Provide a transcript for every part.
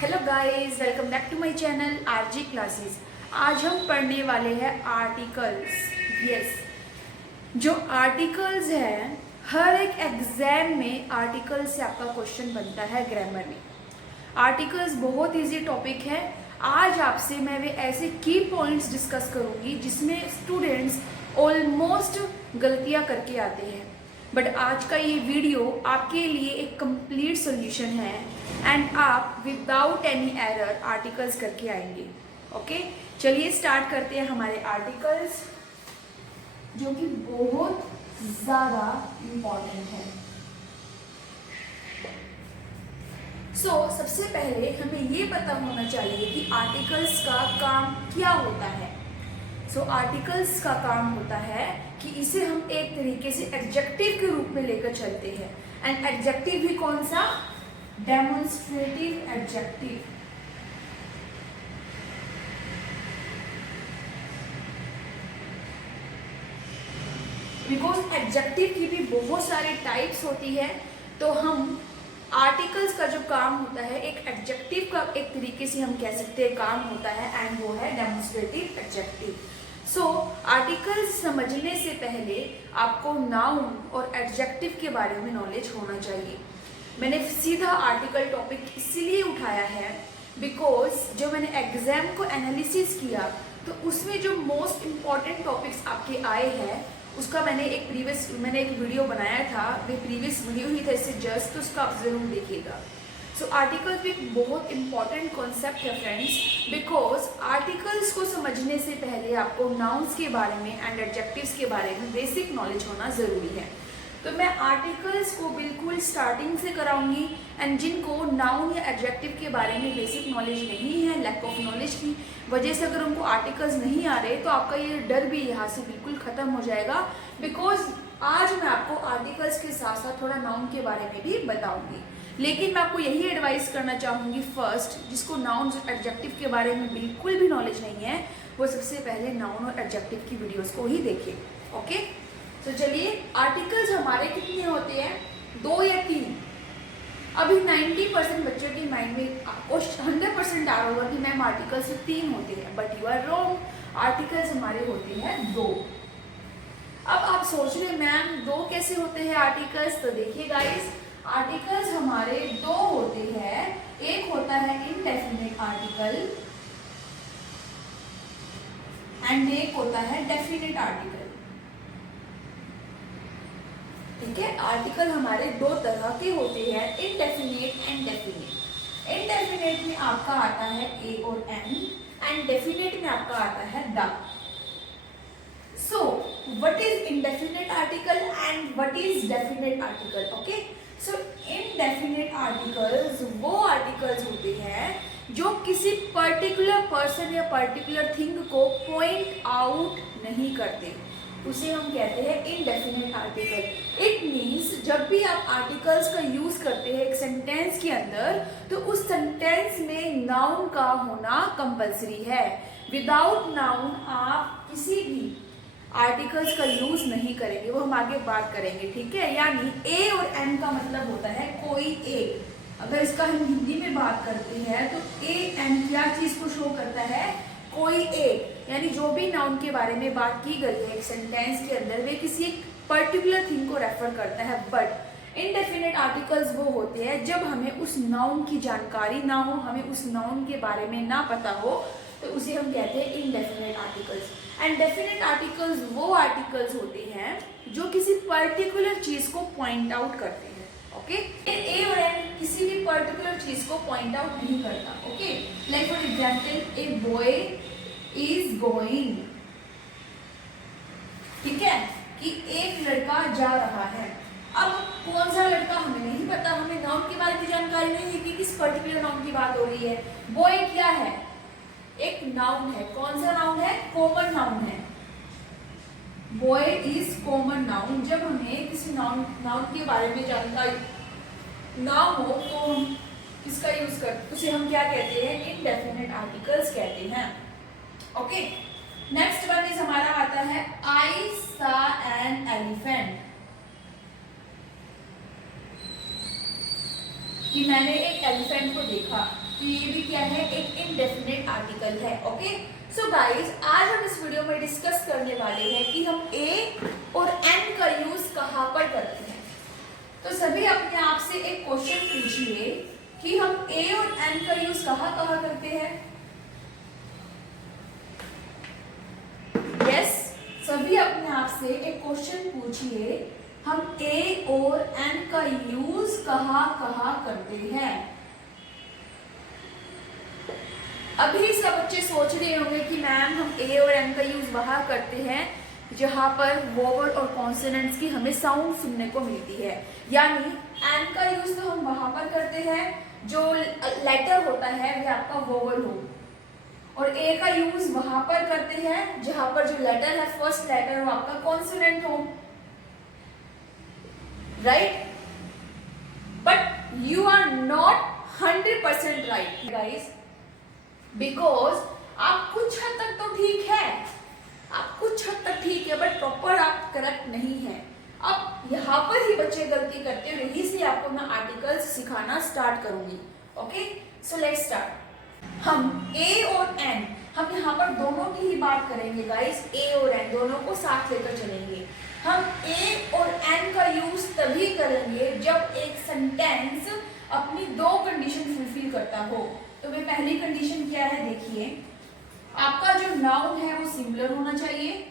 Hello guys, welcome back to my channel RG classes. आज हम पढ़ने वाले हैं आर्टिकल्स। यस, जो आर्टिकल्स हैं, हर एक एग्जाम में आर्टिकल्स से आपका क्वेश्चन बनता है ग्रामर में। आर्टिकल्स बहुत इजी टॉपिक है। आज आपसे मैं वे ऐसे की पॉइंट्स डिस्कस करूंगी जिसमें स्टूडेंट्स ऑलमोस्ट गलतियां करके आते हैं, बट आज का ये वीडियो आपके लिए एक कंप्लीट सॉल्यूशन है एंड आप विदाउट एनी एरर आर्टिकल्स करके आएंगे। ओके, चलिए स्टार्ट करते हैं हमारे आर्टिकल्स, जो कि बहुत ज़्यादा इम्पॉर्टेंट है। सबसे पहले हमें ये पता होना चाहिए कि आर्टिकल्स का काम क्या होता है। आर्टिकल्स का काम होता है कि इसे हम एक तरीके से एडजेक्टिव के रूप में लेकर चलते हैं। एंड एडजेक्टिव भी कौन सा? Demonstrative adjective. बिकॉज एडजेक्टिव की भी बहुत सारे टाइप्स होती है, तो हम आर्टिकल्स का जो काम होता है एक एडजेक्टिव का एक तरीके से हम कह सकते हैं काम होता है, एंड वो है डेमोन्स्ट्रेटिव एडजेक्टिव। आर्टिकल्स समझने से पहले आपको नाउन और एडजेक्टिव के बारे में नॉलेज होना चाहिए। मैंने सीधा आर्टिकल टॉपिक इसलिए उठाया है बिकॉज जो मैंने एग्जाम को एनालिसिस किया तो उसमें जो मोस्ट इम्पॉर्टेंट टॉपिक्स आपके आए हैं उसका मैंने एक वीडियो बनाया था। वे प्रीवियस वीडियो ही था इससे जस्ट, तो उसका आप जरूर देखिएगा। आर्टिकल्स भी एक बहुत इंपॉर्टेंट कॉन्सेप्ट है फ्रेंड्स, बिकॉज आर्टिकल्स को समझने से पहले आपको नाउन्स के बारे में एंड एडजेक्टिव्स के बारे में बेसिक नॉलेज होना ज़रूरी है। तो मैं आर्टिकल्स को बिल्कुल स्टार्टिंग से कराऊंगी, एंड जिनको नाउन या एडजेक्टिव के बारे में बेसिक नॉलेज नहीं है, लैक ऑफ नॉलेज की वजह से अगर उनको आर्टिकल्स नहीं आ रहे तो आपका ये डर भी यहाँ से बिल्कुल ख़त्म हो जाएगा। बिकॉज आज मैं आपको आर्टिकल्स के साथ साथ थोड़ा नाउन के बारे में भी बताऊंगी, लेकिन मैं आपको यही एडवाइस करना चाहूँगी फर्स्ट, जिसको नाउन और एडजेक्टिव के बारे में बिल्कुल भी नॉलेज नहीं है वो सबसे पहले नाउन और एडजेक्टिव की वीडियोस को ही देखें। ओके, तो चलिए, आर्टिकल्स हमारे कितने होते हैं? 2 या 3। अभी 90% बच्चों के माइंड में 100% आ रहा होगा कि मैम आर्टिकल्स 3 होते हैं, but you are wrong. Articles हमारे होते हैं 2। अब आप सोच रहे मैम 2 कैसे होते हैं आर्टिकल्स? तो देखिए गाइस, आर्टिकल्स हमारे 2 होते हैं। एक होता है इनडेफिनिट आर्टिकल एंड एक होता है डेफिनिट आर्टिकल। ठीक है, आर्टिकल हमारे 2 तरह के होते हैं, इनडेफिनिट एंड डेफिनिट। इनडेफिनिट में आपका आता है ए और एन, एंड डेफिनिट में आपका आता है the. What is indefinite article and what is definite article? Okay, indefinite articles वो आर्टिकल्स होते हैं जो किसी पर्टिकुलर पर्सन या पर्टिकुलर थिंग को पॉइंट आउट नहीं करते, उसे हम कहते हैं इनडेफिनिट आर्टिकल। इट मीन्स जब भी आप आर्टिकल्स का यूज करते हैं एक सेंटेंस के अंदर, तो उस सेंटेंस में नाउन का होना कंपल्सरी है। विदाउट नाउन आप किसी भी आर्टिकल्स का यूज नहीं करेंगे, वो हम आगे बात करेंगे। ठीक है, यानी ए और एन का मतलब होता है कोई एक। अगर इसका हम हिंदी में बात करते हैं तो ए एन क्या चीज को शो करता है? कोई एक, यानी जो भी नाउन के बारे में बात की गई है एक सेंटेंस के अंदर वे किसी एक पर्टिकुलर थिंग को रेफर करता है। बट इनडेफिनिट आर्टिकल्स वो होते हैं जब हमें उस नाउन की जानकारी ना हो, हमें उस नाउन के बारे में ना पता हो, तो उसे हम कहते हैं indefinite articles. And definite articles वो आर्टिकल्स होते हैं जो किसी पर्टिकुलर चीज को पॉइंट आउट करते हैं। ओके, ए और एन किसी भी पर्टिकुलर चीज को पॉइंट आउट नहीं करता। Okay, like for example a boy is going. ठीक है, कि एक लड़का जा रहा है। अब कौन सा लड़का हमें नहीं पता, हमें नाउन के बारे में जानकारी नहीं है कि किस पर्टिकुलर नाउन की बात हो रही है। बॉय क्या है? एक नाउन है। कौन सा नाउन है? कॉमन नाउन है। Boy is common noun. जब हमें किसी नाउन के बारे में जानकारी ना हो तो हम किसका यूज करते, उसे हम क्या कहते हैं? इनडेफिनिट आर्टिकल्स कहते हैं। ओके, नेक्स्ट वन इज हमारा आता है आई सा एन एलिफेंट। कि मैंने एक एलिफेंट को देखा। तो ये भी क्या है, एक इनडेफिनेट आर्टिकल है। ओके, सो गाइज आज हम इस वीडियो में डिस्कस करने वाले हैं कि हम ए और एन का यूज कहाँ पर करते हैं। तो सभी अपने आप से एक क्वेश्चन पूछिए कि हम ए और एन का यूज कहाँ कहाँ करते हैं। यस, सभी अपने आप से एक क्वेश्चन पूछिए, हम ए और एन का यूज कहाँ कहाँ करते हैं। अभी सब बच्चे सोच रहे होंगे कि मैम हम ए और एन का यूज वहां करते हैं जहां पर वोवल और कॉन्सोनेंट्स की हमें साउंड सुनने को मिलती है, यानी एन का यूज तो हम वहां पर करते हैं जो लेटर होता है वह आपका वोवल हो, और ए का यूज वहां पर करते हैं जहां पर जो लेटर है फर्स्ट लेटर वो आपका कॉन्सोनेंट हो, right. But you are not 100% right guys, because आप कुछ हद तक तो ठीक है, आप कुछ हद तक ठीक है, बट प्रॉपर आप करेक्ट नहीं है। अब यहाँ पर ही बच्चे गलती करते हैं, यही से आपको मैं आर्टिकल्स सिखाना स्टार्ट करूंगी। Okay, so let's start. हम ए और एन, हम यहाँ पर दोनों की ही बात करेंगे गाइस, ए और एन दोनों को साथ लेकर चलेंगे। हम ए और एन का यूज तभी करेंगे जब एक सेंटेंस अपनी दो कंडीशन फुलफिल करता हो। तो वे पहली कंडीशन क्या है, देखिए, आपका जो नाउन है वो सिंगुलर होना चाहिए,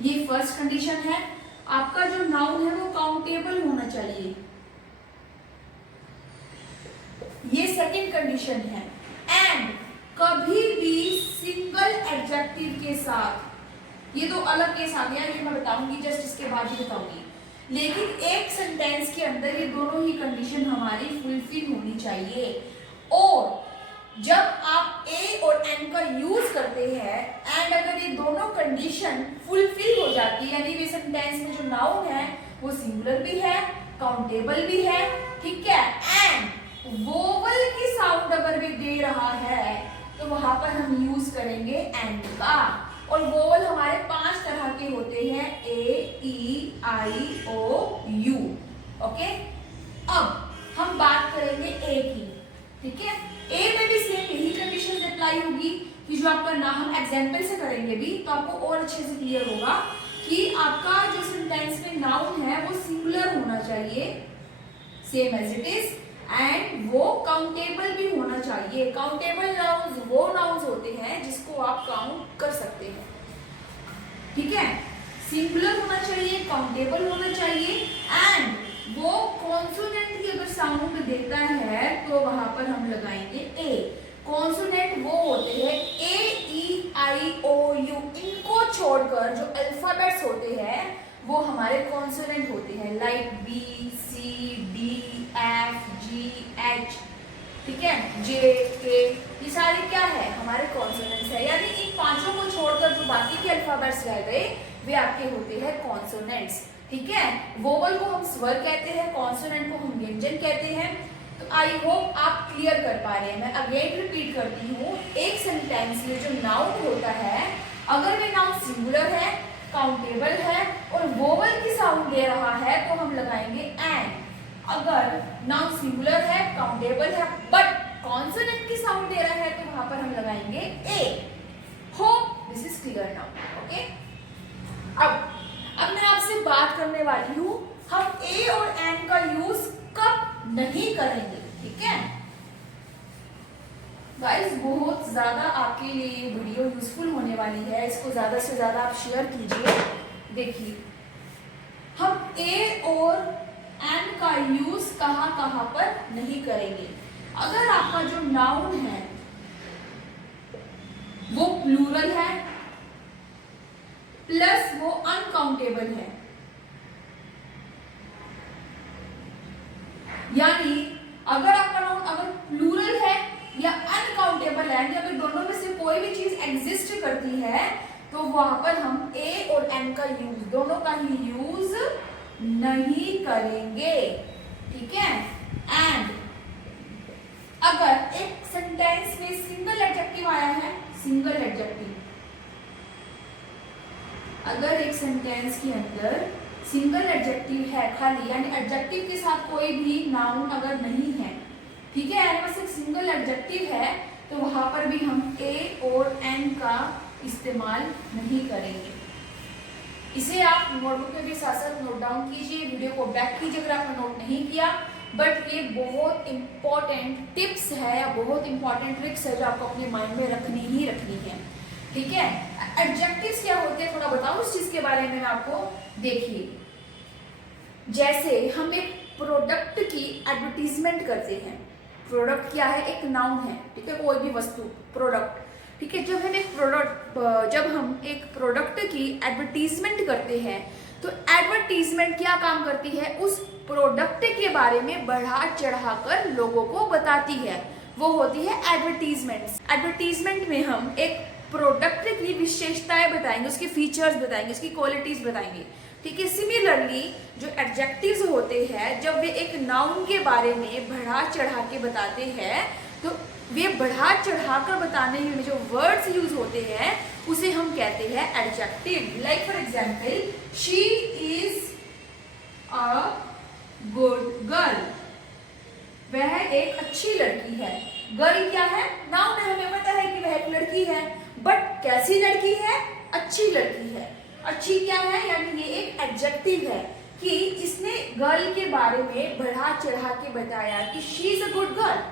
ये फर्स्ट कंडीशन है। आपका जो नाउन है वो काउंटेबल होना चाहिए, ये सेकंड कंडीशन है। एंड कभी भी सिंगल एडजेक्टिव के साथ, ये दो अलग केस आ गया, ये मैं बताऊंगी जस्ट इसके बाद ही बताऊंगी, लेकिन एक सेंटेंस के अंदर ये दोनों ही कंडीशन हमारी फुलफिल होनी चाहिए। और जब आप ए और एन का यूज करते हैं एंड अगर ये दोनों कंडीशन फुलफिल हो जाती है, यानी वे सेंटेंस में जो नाउन है वो सिंगुलर भी है, काउंटेबल भी है, ठीक है, एंड वोवल की साउंड अगर भी दे रहा है तो वहां पर हम यूज करेंगे एन का। और वोवल हमारे 5 तरह के होते हैं, ए, ई, आई, ओ, यू। ओके, अब हम बात करेंगे ए की, ठीक है। ए में भी सेम यही कंडीशन अप्लाई होगी कि जो आपका नाम, हम एग्जाम्पल से करेंगे भी तो आपको और अच्छे से क्लियर होगा कि आपका जो सेंटेंस में नाउन है वो सिंगुलर होना चाहिए, same as it is, and वो काउंटेबल भी होना चाहिए। काउंटेबल नाउन्स वो नाउन्स होते हैं जिसको आप काउंट कर सकते हैं, ठीक है। सिंगुलर होना चाहिए, काउंटेबल होना चाहिए, एंड वो कॉन्सोनेंट की अगर साउंड देता है तो वहां पर हम लगाएंगे ए। कॉन्सोनेंट वो होते हैं ए, ई, आई, ओ, यू, इनको छोड़कर जो अल्फाबेट्स होते हैं वो हमारे कॉन्सोनेंट होते हैं, लाइक बी, सी, डी, एफ, जी, एच, ठीक है, जे, के, ये सारे क्या है, हमारे कॉन्सोनेंट्स है। यानी इन पांचों को छोड़कर जो बाकी के अल्फाबेट्स रह गए वे आपके होते हैं कॉन्सोनेंट्स, ठीक है। वोवल को हम स्वर कहते हैं, कॉन्सोनेंट को हम व्यंजन कहते हैं। तो आई होप आप क्लियर कर पा रहे हैं। मैं अगेन रिपीट करती हूँ, एक सेंटेंस में जो नाउन होता है, अगर वे नाउन सिंगुलर है, काउंटेबल है और वोवल की साउंड दे रहा है तो हम लगाएंगे एन। अगर नाउन सिंगुलर है, काउंटेबल है, बट कॉन्सोनेंट की साउंड दे रहा है तो वहां पर हम लगाएंगे a. Hope this is clear now. Okay, अब मैं आपसे बात करने वाली हूं, हम ए और एन का यूज कब नहीं करेंगे, ठीक है गाइस। बहुत ज्यादा आपके लिए ये वीडियो यूजफुल होने वाली है, इसको ज्यादा से ज्यादा आप शेयर कीजिए। देखिए, हम ए और एन का यूज कहां कहां पर नहीं करेंगे। अगर आपका जो नाउन है वो प्लूरल है प्लस वो अनकाउंटेबल है, यानी अगर आपका नाउन अगर प्लूरल है या अनकाउंटेबल है, यानी अगर दोनों में से कोई भी चीज एग्जिस्ट करती है तो वहां पर हम ए और एन का यूज, दोनों का ही यूज नहीं करेंगे, ठीक है। एंड अगर एक सेंटेंस में सिंगल एडजेक्टिव आया है, सिंगल एडजेक्टिव, अगर एक सेंटेंस के अंदर सिंगल एडजेक्टिव है खाली, यानी एडजेक्टिव के साथ कोई भी नाउन अगर नहीं है, ठीक है, यानी बस एक सिंगल एडजेक्टिव है तो वहां पर भी हम ए और एन का इस्तेमाल नहीं करेंगे। इसे आप नोटबुक में भी साथ साथ नोट डाउन कीजिए, वीडियो को बैक कीजिए अगर आपने नोट नहीं किया। बट ये बहुत इंपॉर्टेंट टिप्स है या बहुत इंपॉर्टेंट ट्रिक्स है जो आपको अपने माइंड में रखनी ही रखनी है। ठीक है, एडजेक्टिव्स क्या होते हैं थोड़ा बताओ उस चीज के बारे में आपको। देखिए, जैसे हम एक प्रोडक्ट की एडवर्टीजमेंट करते हैं, प्रोडक्ट क्या है, एक नाउन है, ठीक है, कोई भी वस्तु प्रोडक्ट। ठीक है, जब हम एक प्रोडक्ट की एडवर्टीजमेंट करते हैं तो एडवर्टीजमेंट क्या काम करती है, उस प्रोडक्ट के बारे में बढ़ा चढ़ाकर लोगों को बताती है, वो होती है एडवर्टीजमेंट। एडवर्टीजमेंट में हम एक प्रोडक्ट की विशेषताएं बताएंगे, उसके फीचर्स बताएंगे, उसकी क्वालिटीज बताएंगे। ठीक है, सिमिलरली जो एडजेक्टिव्स होते हैं जब वे एक नाउन के बारे में बढ़ा चढ़ा के बताते हैं तो वे बढ़ा चढ़ाकर बताने में जो वर्ड्स यूज होते हैं उसे हम कहते हैं adjective. Like for example, she is a good girl, वह एक अच्छी लड़की है। गर्ल क्या है, नाउन है, हमें पता है कि वह एक लड़की है, बट कैसी लड़की है, अच्छी लड़की है। अच्छी क्या है, यानी ये एक एडजेक्टिव है कि इसने गर्ल के बारे में बढ़ा चढ़ा के बताया कि she is a good girl,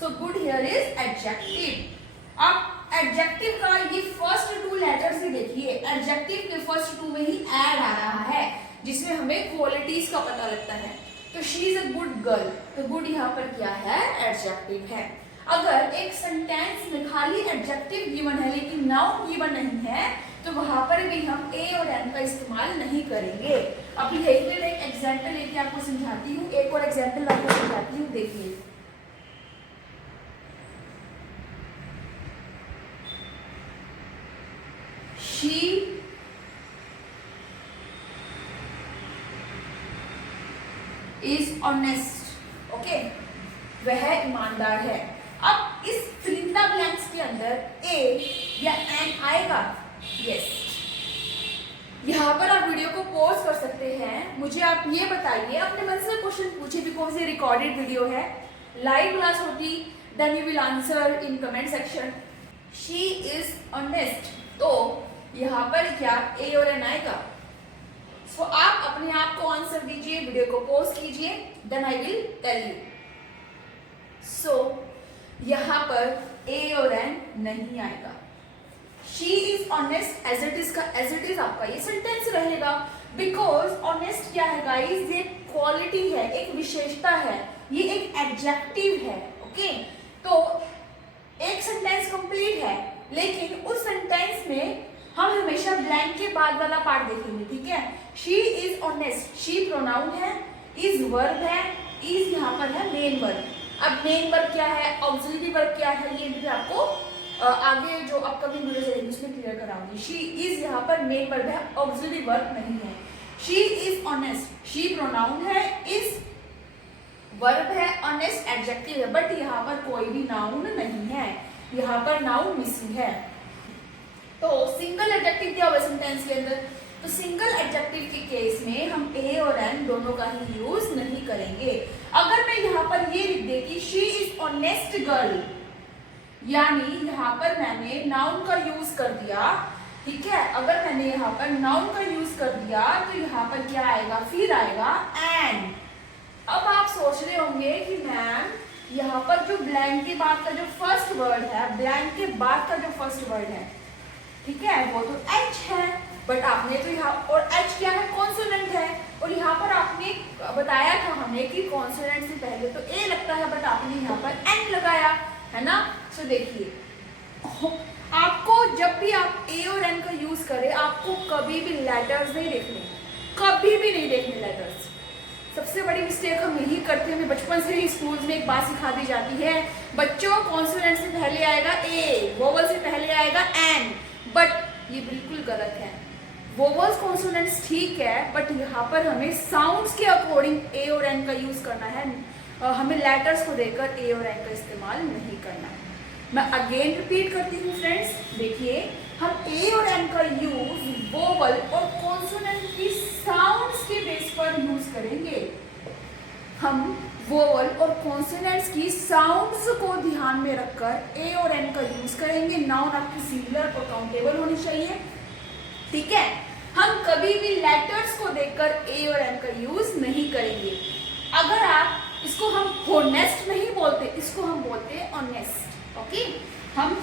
so good here is adjective. अब एडजेक्टिव का ये फर्स्ट टू लेटर्स ही देखिए, एडजेक्टिव के फर्स्ट टू में ही एड आ रहा है जिसमें हमें क्वालिटीज का पता लगता है। तो she is a good girl, तो गुड यहाँ पर क्या है, एडजेक्टिव है। अगर एक सेंटेंस में खाली एडजेक्टिव गिवन है लेकिन नाउन गिवन नहीं है तो वहां पर भी हम ए और एन का इस्तेमाल नहीं करेंगे। अब यही मैं एक एग्जाम्पल लेके आपको समझाती हूँ, एक और एग्जाम्पल आपको समझाती हूँ, देखिए। शी इज ऑनेस्ट, ओके, वह ईमानदार है। अब इस फिल इन द ब्लैंक्स के अंदर ए या एन आएगा, यस। यहाँ पर आप वीडियो को पॉज कर सकते हैं, मुझे आप ये बताइए, अपने मन से क्वेश्चन पूछे, बिकॉज ये रिकॉर्डेड वीडियो है, लाइव क्लास होती, then you will answer in comment section. She is honest, तो यहाँ पर क्या ए और एन आएगा। सो आप अपने आप को आंसर दीजिए, वीडियो को पॉज कीजिए, then I will tell you. So यहाँ पर ए और एन नहीं आएगा। She is honest, as it is का एज इट इज आपका ये सेंटेंस रहेगा, बिकॉज ऑनेस्ट क्या है गाइस, ये क्वालिटी है, एक विशेषता है, ये एक एडजेक्टिव है। ओके, तो एक सेंटेंस कंप्लीट है लेकिन उस सेंटेंस में हम हमेशा ब्लैंक के बाद वाला पार्ट देखेंगे। ठीक है, she is honest, she pronoun है, इज वर्ब है, इज यहाँ पर है मेन वर्ब। अब मेन वर्ब क्या है, ऑक्सिलरी वर्ब क्या है, ये भी आपको आगे जो अपकमिंग वीडियो रहेगी उसमें क्लियर कराऊंगी। शी इज यहाँ पर मेन वर्ब है, ऑक्सिलरी वर्ब नहीं है। She is honest, she pronoun है, इज वर्ब है, ऑनेस्ट एडजेक्टिव है, बट यहाँ पर कोई भी नाउन नहीं है, यहाँ पर नाउन मिसिंग है। तो सिंगल एडजेक्टिव क्या होगा सेंटेंस के अंदर, तो सिंगल एडजेक्टिव के केस में हम ए और एन दोनों का ही यूज नहीं करेंगे। अगर मैं यहाँ पर ये लिख देती शी इज ऑनेस्ट गर्ल, यानी यहाँ पर मैंने नाउन का यूज कर दिया। ठीक है, अगर मैंने यहाँ पर नाउन का यूज कर दिया तो यहाँ पर क्या आएगा, फिर आएगा एन। अब आप सोच रहे होंगे कि मैम यहाँ पर जो ब्लैंक के बाद का जो फर्स्ट वर्ड है, ब्लैंक के बाद का जो फर्स्ट वर्ड है, ठीक है, वो तो एच है, बट आपने तो यहाँ, और एच क्या है, कॉन्सोनेंट है, और यहाँ पर आपने बताया था हमें कि कॉन्सोनेंट से पहले तो ए लगता है, बट आपने यहाँ पर एन लगाया है ना। सो देखिए, आपको जब भी आप ए और एन का यूज करें आपको कभी भी लेटर्स नहीं देखने, कभी भी नहीं देखने लेटर्स। सबसे बड़ी मिस्टेक हम यही करते हैं, हमें बचपन से ही स्कूल में एक बात सिखा दी जाती है, बच्चों कॉन्सोनेंट से पहले आएगा ए, वोवल से पहले आएगा एन, बट ये बिल्कुल गलत है। वोवल्स कॉन्सोनेंट्स ठीक है, बट यहाँ पर हमें साउंड्स के अकॉर्डिंग ए और एन का यूज करना है, हमें लेटर्स को देकर ए और एन का इस्तेमाल नहीं करना है। मैं अगेन रिपीट करती हूँ फ्रेंड्स, देखिए, हम ए और एन का यूज वोवल और कॉन्सोनेंट की साउंड्स के बेस पर यूज करेंगे। हम वोवल और कॉन्सोनेंट्स की साउंड्स को ध्यान में रखकर ए और एन का यूज करेंगे। नाउन आपकी सिंगुलर और काउंटेबल होनी चाहिए, ठीक है। हम कभी भी लेटर्स को देखकर ए और एन का यूज नहीं करेंगे। अगर आप इसको हम होनेस्ट नहीं बोलते, इसको हम बोलते हैं ऑनेस्ट, ओके। हम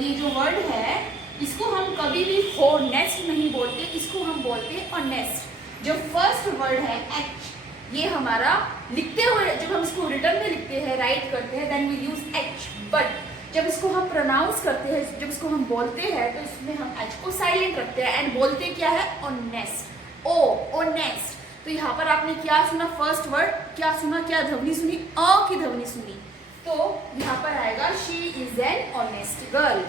ये जो वर्ड है इसको हम कभी भी होनेस्ट नहीं बोलते, इसको हम बोलते हैं ऑनेस्ट। जो फर्स्ट वर्ड है एच, ये हमारा लिखते हुए जब हम इसको रिटर्न में लिखते हैं, राइट करते हैं, then we use H. But जब इसको हम प्रोनाउंस करते हैं, जब इसको हम बोलते हैं, तो इसमें हम एच को साइलेंट रखते हैं एंड बोलते क्या है, ऑनेस्ट, ओ ऑनेस्ट। तो यहाँ पर आपने क्या सुना, फर्स्ट वर्ड क्या सुना, क्या ध्वनि सुनी, अ की ध्वनि सुनी। तो यहाँ पर आएगा she is an honest girl.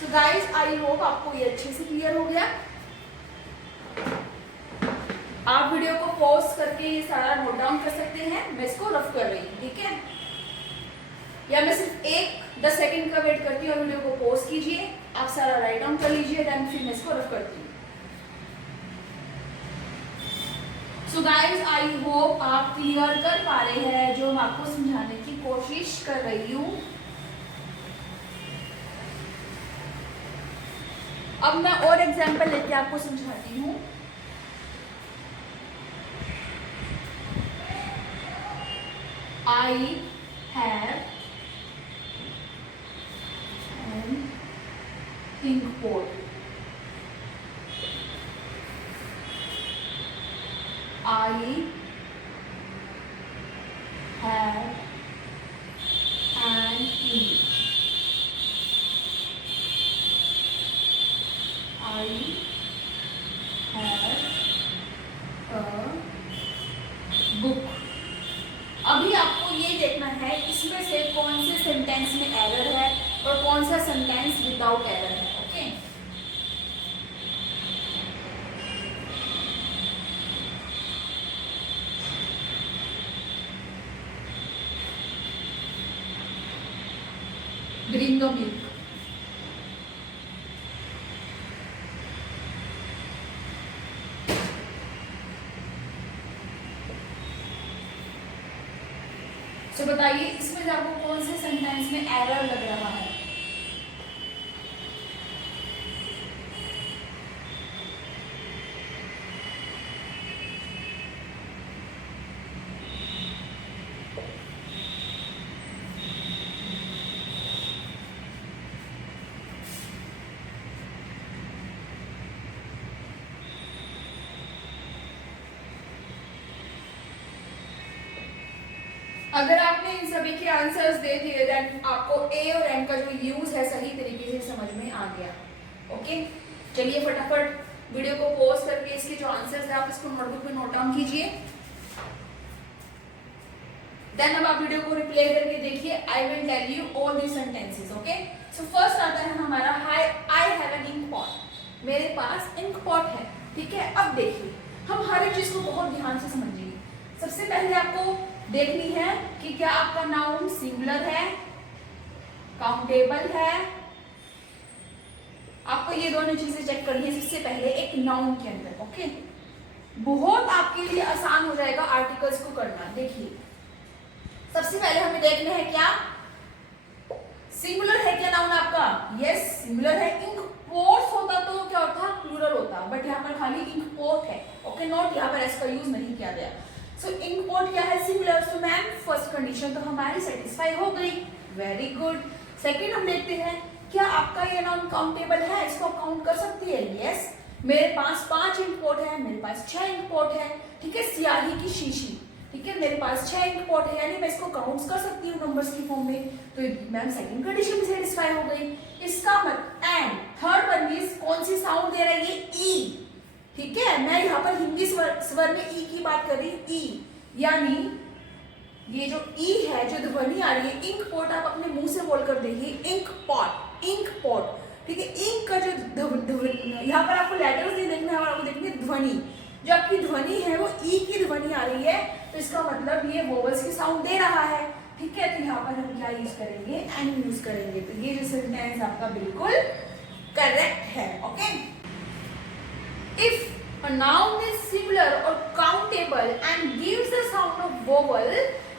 So guys I hope आपको ये अच्छे से क्लियर हो गया। आप वीडियो को पॉज करके ये सारा नोट डाउन कर सकते हैं। मैं इसको रफ कर रही हूँ, ठीक है, या मैं सिर्फ 10 सेकंड का वेट करती हूँ और वीडियो को पॉज कीजिए, आप सारा राइट डाउन कर लीजिए, देन फिर मैं इसको रफ करती हूँ। सो गाइज आई होप आप क्लियर कर पा रहे हैं जो मैं आपको समझाने की कोशिश कर रही हूँ। अब मैं और एग्जांपल लेके आपको समझाती हूँ। I have an ink pot. I have an ink. I have a book. अभी आपको ये देखना है इसमें से कौन से सेंटेंस में एरर है और कौन सा सेंटेंस विदाउट एरर है, ओके। Bring the milk. तो बताइए इसमें से आपको कौन से सेंटेंस में एरर लग रहा है। अगर आपने इन सभी के आंसर्स दे दिए देन आपको ए और एन का जो यूज है सही तरीके से समझ में आ गया, ओके। चलिए फटाफट वीडियो को पॉज करके इसके जो आंसर्स है आप इसको नोटबुक में नोट डाउन कीजिए। देन अब आप वीडियो को रिप्ले करके देखिए। I will tell you all the sentences, okay. So first आता है हमारा I have an ink pot. मेरे पास इंक पॉट है, ठीक है। अब देखिए हम हर एक चीज को बहुत ध्यान से समझेंगे। सबसे पहले आपको देखनी है कि क्या आपका नाउन सिंगुलर है, काउंटेबल है। आपको ये दोनों चीजें चेक करनी है सबसे पहले एक नाउन के अंदर, ओके। बहुत आपके लिए आसान हो जाएगा आर्टिकल्स को करना। देखिए सबसे पहले हमें देखना है क्या सिंगुलर है क्या नाउन आपका, यस सिंगुलर है। इंक पोर्ट्स होता तो क्या होता, प्लूरल होता, बट यहाँ पर खाली इंक पोर्ट है, ओके। नोट यहाँ पर एस का यूज नहीं किया गया। सो इंक पोर्ट क्या है, singular. So ma'am first condition तो हमारी सेटिस्फाई हो गई, वेरी गुड। सेकंड हम देखते हैं क्या आपका ये नाउन काउंटेबल है, इसको काउंट कर सकती है, यस। मेरे पास 5 इंक पोर्ट है, मेरे पास 6 इंक पोर्ट है, ठीक है। स्याही की शीशी, ठीक है, मेरे पास 6 इंक पोर्ट है, यानी मैं इसको काउंट कर सकती हूँ नंबर्स की फॉर्म में। तो मैम सेकंड कंडीशन भी सेटिस्फाई हो गई। इसका मतलब एंड थर्ड वन मींस कौन सी साउंड दे रही है, ई, ठीक है। मैं यहाँ पर हिंदी स्वर में ई की बात कर रही हूँ, ई, यानी ये जो ई है जो ध्वनि आ रही है, इंक पोट आप अपने मुंह से बोलकर देखिए, इंक पॉट, इंक पॉट, ठीक है। इंक का जो यहाँ पर आपको लेटर्स नहीं देखना है, आपको देखनी है ध्वनि। जो आपकी ध्वनि है वो ई की ध्वनि आ रही है, तो इसका मतलब ये वोवल्स की साउंड दे रहा है, ठीक है। तो यहाँ पर हम क्या यूज करेंगे, एन यूज करेंगे। तो ये जो सेंटेंस आपका बिल्कुल करेक्ट है, okay. If a noun is singular or countable and gives the sound of vowel,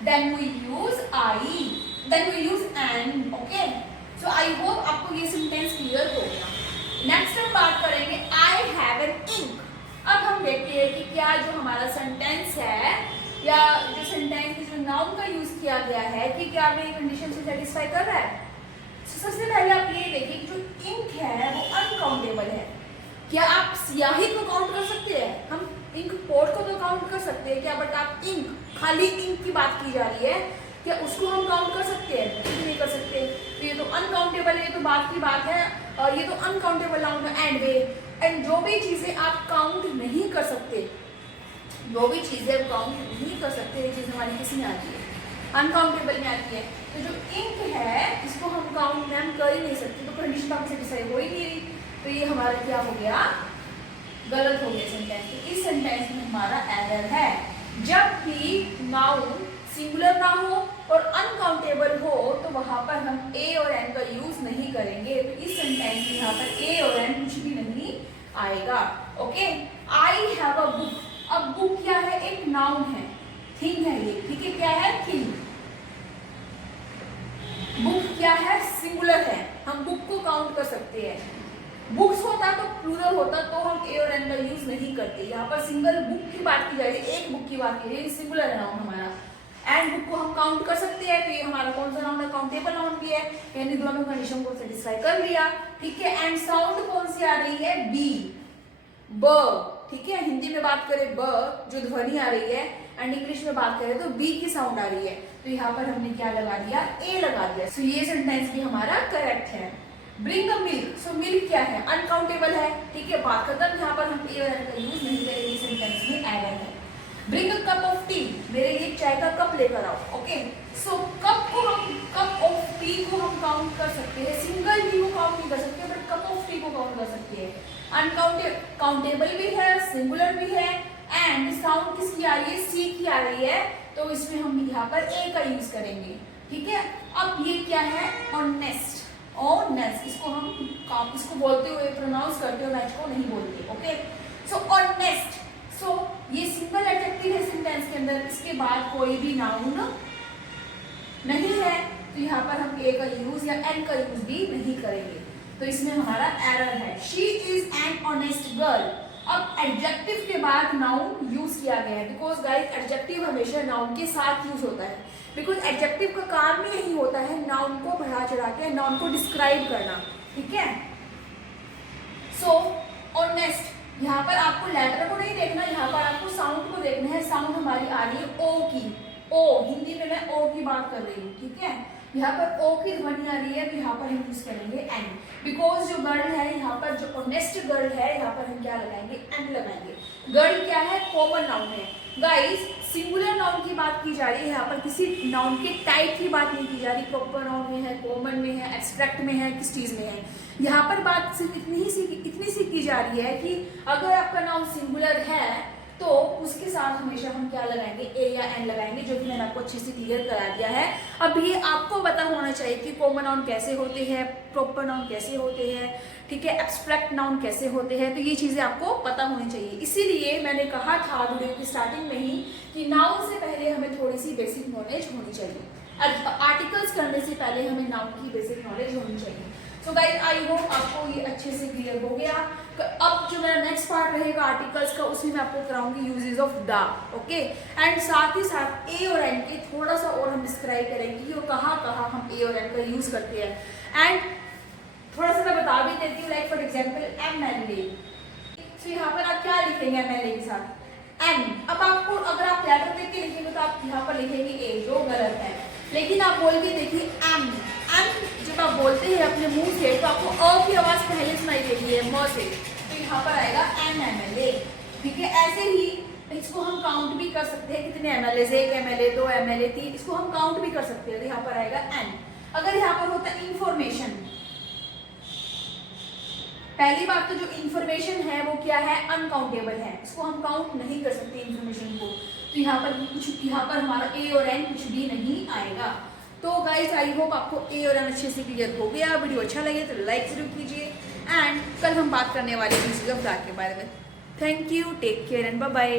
then we use I, then we use and. Okay, so I hope आपको ये सेंटेंस क्लियर हो गया। नेक्स्ट हम बात करेंगे आई हैव एन इंक। अब हम देखते हैं कि क्या जो हमारा सेंटेंस है या जो सेंटेंस में जो नाउन का यूज किया गया है कि क्या मेरी कंडीशन से सेटिस्फाई कर रहा है। सबसे पहले आप ये देखिए कि जो इंक है वो अनकाउंटेबल है। क्या आप स्याही को काउंट कर सकते हैं? हम इंक पोर्ट को तो काउंट कर सकते हैं क्या, बट आप इंक, खाली इंक की बात की जा रही है, क्या उसको हम काउंट कर सकते हैं? नहीं कर सकते। तो ये तो अनकाउंटेबल है, ये तो बात की बात है, और ये तो अनकाउंटेबल नाउन है। एंड जो भी चीजें आप काउंट नहीं कर सकते, जो भी चीजें काउंट नहीं कर सकते, ये चीज हमारी किस में आती है? अनकाउंटेबल में आती है। तो जो इंक है इसको हम काउंट मैम कर ही नहीं सकते, तो कंडीशन तो हमसे डिसाइड हो ही नहीं रही। तो ये हमारा क्या हो गया? गलत हो गया सेंटेंस। तो इस सेंटेंस में हमारा एरर है। जब भी नाउन सिंगुलर ना हो और अनकाउंटेबल हो तो वहां पर हम ए और एन का यूज नहीं करेंगे। तो इस सेंटेंस में यहाँ पर ए और एन कुछ भी नहीं आएगा। Okay, I have a book. अब बुक क्या है? एक नाउन है, थिंग है ये, ठीक है। क्या है? थिंग। बुक क्या है? सिंगुलर है, हम बुक को काउंट कर सकते हैं। बुक्स होता तो प्लूरल होता तो हम ए और एन का यूज नहीं करते। यहाँ पर सिंगल बुक की बात की जा रही है, एक बुक की बात की जा रही है, सिंगुलर है नाउन हमारा। एंड बुक को हम काउंट कर सकते हैं, तो ये हमारा कौन सा नाउन है? काउंटेबल नाउन भी है, यानी दोनों कंडीशन को सेटिस्फाई कर लिया, ठीक है। एंड साउंड कौन सी आ रही है? बी, ब, ठीक है। हिंदी में बात करें ब जो ध्वनि आ रही है, एंड इंग्लिश में बात करें तो बी की साउंड आ रही है। तो यहाँ पर हमने क्या लगा दिया? ए लगा दिया। सो ये सेंटेंस भी हमारा करेक्ट है। Bring a milk. So milk क्या है? अनकाउंटेबल है, ठीक है। बात खत्म। यहाँ पर हम ए और एन का यूज नहीं करेंगे, सेंटेंस में एरर है। Bring a cup of T. मेरे लिए चाय का कप लेकर आओ। ओके, सो कप को हम, कप ऑफ टी को हम काउंट कर सकते हैं, सिंगल टी को काउंट नहीं कर सकते, बट कप ऑफ टी को काउंट कर सकते हैं। अनकाउंटेबल भी है, सिंगुलर भी है, एंड साउंड किसकी आ रही है? सी की आ रही है। तो इसमें हम यहाँ पर ए का यूज करेंगे, ठीक है। अब ये क्या है? ऑनेस्ट। ऑनेस्ट, इसको हम इसको बोलते हुए, प्रोनाउंस करते हुए मैच को नहीं बोलते। Okay, so honest. सो ये सिंगल एडजेक्टिव है सेंटेंस के अंदर, इसके बाद कोई भी नाउन नहीं है, तो यहाँ पर हम ए का यूज या एन का यूज भी नहीं करेंगे। तो इसमें हमारा एरर है। She is an honest girl. अब एडजेक्टिव के बाद नाउन यूज किया गया है, बिकॉज गाइस एडजेक्टिव हमेशा नाउन के साथ यूज होता है, बिकॉज एडजेक्टिव का काम ही यही होता है नाउन को बढ़ा चढ़ा के नाउन को डिस्क्राइब करना, ठीक है। सो ऑनेस्ट, यहाँ पर आपको लेटर को नहीं देखना, यहाँ पर आपको साउंड को देखना है। साउंड हमारी आ रही है ओ की। ओ, हिंदी में मैं ओ की बात कर रही हूँ, ठीक है। यहाँ पर ओ की ध्वनि आ रही है, तो यहाँ पर हम यूज करेंगे एन, बिकॉज जो गर्ल है यहाँ पर, जो ऑनेस्ट गर्ल है यहाँ पर हम क्या लगाएंगे? एन लगाएंगे। गर्ल क्या है? कॉमन नाउन है। गाइस सिंगुलर नाउन की बात की जा रही है, यहाँ पर किसी नाउन के टाइप की बात नहीं की जा रही, प्रॉपर नाउन में है, कॉमन में है, एब्स्ट्रैक्ट में है, किस चीज में है। यहाँ पर बात सिर्फ इतनी सी की जा रही है कि अगर आपका नाउन सिंगुलर है तो उसके साथ हमेशा हम क्या लगाएंगे? ए या एन लगाएंगे, जो कि मैंने आपको अच्छे से क्लियर करा दिया है। अब ये आपको पता होना चाहिए कि कॉमन नाउन कैसे होते हैं, प्रॉपर नाउन कैसे होते हैं, ठीक है, एब्स्ट्रैक्ट नाउन कैसे होते हैं। तो ये चीजें आपको पता होनी चाहिए। इसीलिए मैंने कहा था वीडियो की स्टार्टिंग में ही कि नाउन से पहले हमें थोड़ी सी बेसिक नॉलेज होनी चाहिए। आर्टिकल्स करने से पहले हमें नाउन की बेसिक नॉलेज होनी चाहिए। सो गाइस आई होप आपको ये अच्छे से क्लियर हो गया। अब जो मेरा नेक्स्ट पार्ट रहेगा आर्टिकल्स का, उसमें मैं आपको कराऊंगी uses of the. Okay, and साथ ही साथ ए और एन के थोड़ा सा और हम डिस्क्राइब करेंगे कि कहाँ कहाँ हम ए और एन का यूज करते हैं। एंड थोड़ा सा मैं बता भी देती हूँ, लाइक फॉर एग्जाम्पल MLA। तो यहाँ पर आप क्या लिखेंगे MLA के साथ? एन। अब आपको अगर आप लेटर देख के लिखेंगे तो आप यहाँ पर लिखेंगे ए, जो गलत है। लेकिन आप बोल के देखिए एम। एम जब आप बोलते हैं अपने मुंह से तो आपको अ की आवाज पहले सुनाई देती है म से, तो यहाँ पर आएगा MLA, ठीक है। ऐसे ही इसको हम काउंट भी कर सकते हैं, कितने MLA, 1 MLA, 2 MLA, 3, इसको हम काउंट भी कर सकते हैं। तो यहाँ पर आएगा एन। अगर यहाँ पर होता है इंफॉर्मेशन, पहली बात तो जो इंफॉर्मेशन है वो क्या है? अनकाउंटेबल है, इसको हम काउंट नहीं कर सकते इंफॉर्मेशन को। तो यहाँ पर हमारा ए और एन कुछ भी नहीं आएगा। तो गाइस आई होप आपको ए और एन अच्छे से क्लियर हो गया। वीडियो अच्छा लगे तो लाइक जरूर कीजिए, एंड कल हम बात करने वाले हैं यूजेस ऑफ द के बारे में। Thank you, take care and bye bye.